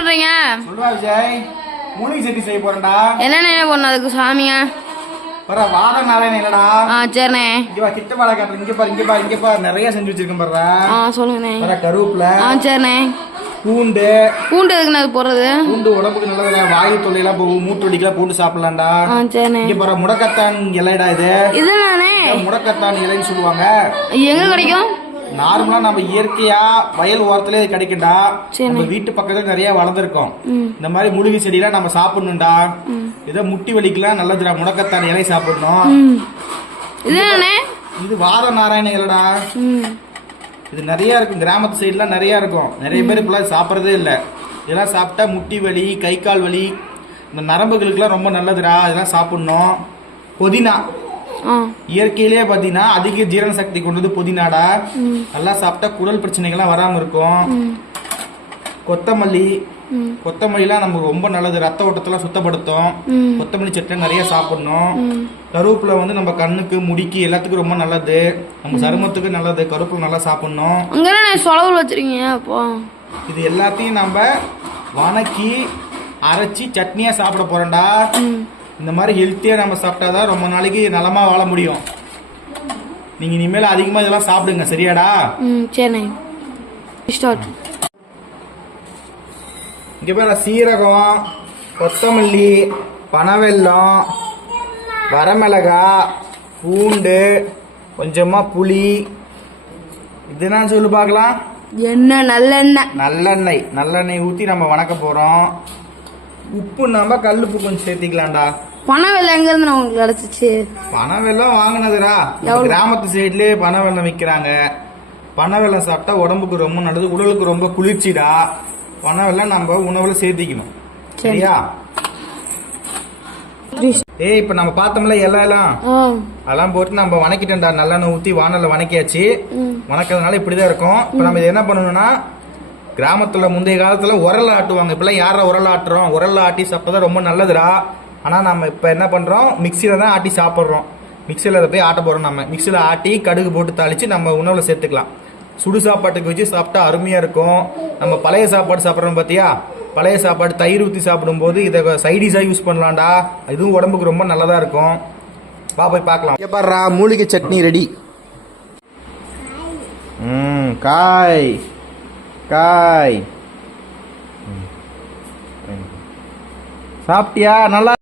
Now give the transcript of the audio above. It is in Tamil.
பண்றீங்க சொல்லுவா விஜய் மூலிகை சட்னி செய்ய போறேன்டா. என்னென்ன என்ன பண்ணணும் அதுக்கு சாமிங்க வர வாத நாராயண இல்லடா ஆ சரிண்ணே. இங்க வா கிட்ட வாழை காட்டுறேன் இங்க பாரு இங்க பாரு இங்க பாரு. நிறைய செஞ்சு வச்சிருக்கேன் பாருடா. ஆ சொல்லுங்கண்ணே. வர கருவேப்பில. ஆ சரிண்ணே. பூண்டு. பூண்டு எதுக்குண்ணே அது போடுறது? பூண்டு உடம்புக்கு நல்லதுடா. வாயு தொல்லையெல்லாம் போகும். மூட்டு வலிக்கெல்லாம் பூண்டு சாப்பிடலாம்டா. ஆ சரிண்ணே. இங்க பாரு முடக்கத்தான் இலைடா இது. இது நானே முடக்கத்தான் இலைன்னு சொல்லுவாங்க. எங்க கிடைக்கும்? நார்மலா நம்ம இயற்கையா வயல் ஓரத்துல கிடைக்கும்டா. நம்ம வீட்டு பக்கத்துல நிறைய வளர்ந்துருக்கும். இந்த மாதிரி மூலிகை செடியெல்லாம் நம்ம சாப்பிடணும்டா. ஏதோ முட்டி வலிக்கெல்லாம் நல்லதுடா. முடக்கத்தான் இலை சாப்பிடணும். இது நானே இது வாத நாராயண இலைடா. ம். இது நிறைய இருக்கும். கிராமத்து சைடுலாம் நிறைய இருக்கும். நிறைய பேர் இப்பெல்லாம் சாப்பிட்றதே இல்லை. இதெல்லாம் சாப்பிட்டா முட்டி வலி கை கால் வலி இந்த நரம்புகளுக்கெல்லாம் ரொம்ப நல்லதுடா. இதெல்லாம் சாப்பிடணும். புதினா. இயற்கையிலேயே பார்த்தீங்கன்னா அதிக ஜீரண சக்தி கொண்டது புதினாடா. நல்லா சாப்பிட்டா குடல் பிரச்சனைகள்லாம் வராமல் இருக்கும். கொத்தமல்லி. கொத்தமல்லிலாம் நமக்கு ரொம்ப நல்லது. ரத்த ஓட்டத்தெல்லாம் சுத்தப்படுத்தும். கொத்தமல்லி சட்டை நிறைய சாப்பிடணும். கருவேப்பிலை வந்து நம்ம கண்ணுக்கு முடிக்கு எல்லாத்துக்கும் ரொம்ப நல்லது. நம்ம சருமத்துக்கு நல்லது. கருவேப்பிலை நல்லா சாப்பிடணும். வச்சிருக்கீங்க அப்போ? இது எல்லாத்தையும் நம்ம வணக்கி அரைச்சி சட்னியாக சாப்பிட போறோம்டா இந்த மாதிரி ஹெல்த்தியாக நம்ம சாப்பிட்டாதான் ரொம்ப நாளைக்கு நலமா வாழ முடியும். நீங்கள் இனிமேல் அதிகமாக இதெல்லாம் சாப்பிடுங்க சரியாடா? ம் சரிண்ணே ஸ்டார்ட் இங்கே பேர சீரகம் கொத்தமல்லி பனவெல்லம் வரமிளகா பூண்டு கொஞ்சமாக புளி. இதுதான் சொல்லு பார்க்கலாம். என்ன நல்லெண்ணெய். நல்லெண்ணெய். நல்லெண்ணெய் ஊற்றி நம்ம வணக்க போகிறோம் உப்பு நம்ம கல் உப்பு கொஞ்சம் சேர்த்திக்கலாம்டா. பணம் வெள்ளம் எங்கேருந்து நான் உங்களுக்கு கிடச்சிச்சு வாங்கினதுடா. நம்ம எவ்வளவு? கிராமத்து சைட்லயே பனை வெல்லம் விற்கிறாங்க பனை வெல்லம் சாப்பிட்டா உடம்புக்கு ரொம்ப நல்லது உடலுக்கு ரொம்ப குளிர்ச்சிடா. பனை வெல்லம் நம்ம உணவுல சேர்த்திக்கணும். சரி. சரியா? ஏய் இப்ப நம்ம பார்த்தோம்ல எல்லாம்? எல்லாம் அதெல்லாம் போட்டு நம்ம வணக்கிட்டோம்டா. நல்லெண்ணெய் ஊத்தி வானல்ல வணக்கியாச்சு. வணக்கிறதுனால இப்படிதான் இருக்கும். இப்ப நம்ம இது என்ன பண்ணணும்னா கிராமத்துல முந்தைய காலத்துல உரல் ஆட்டுவாங்க. இப்பெல்லாம் யார உரல் ஆட்டுறோம்? உரல் ஆட்டி சாப்பிட்டா ரொம்ப நல்லதுடா. ஆனா நம்ம இப்போ என்ன பண்ணுறோம் மிக்சியில தான் ஆட்டி சாப்பிட்றோம். மிக்சியில் அதை போய் ஆட்ட போகிறோம் நம்ம மிக்சியில் ஆட்டி கடுகு போட்டு தாளித்து நம்ம உணவில் சேர்த்துக்கலாம். சுடு சாப்பாட்டுக்கு வச்சு சாப்பிட்டா அருமையாக இருக்கும். நம்ம பழைய சாப்பாடு சாப்பிட்றோம் பார்த்தியா பழைய சாப்பாடு தயிர் ஊற்றி சாப்பிடும்போது இதை சைடிஷாக யூஸ் பண்ணலாம்டா. இதுவும் உடம்புக்கு ரொம்ப நல்லதா இருக்கும். வா போய் பார்க்கலாம். இங்க மூலிகை சட்னி ரெடி ம் காய். காய். சாப்பிட்டியா? நல்லா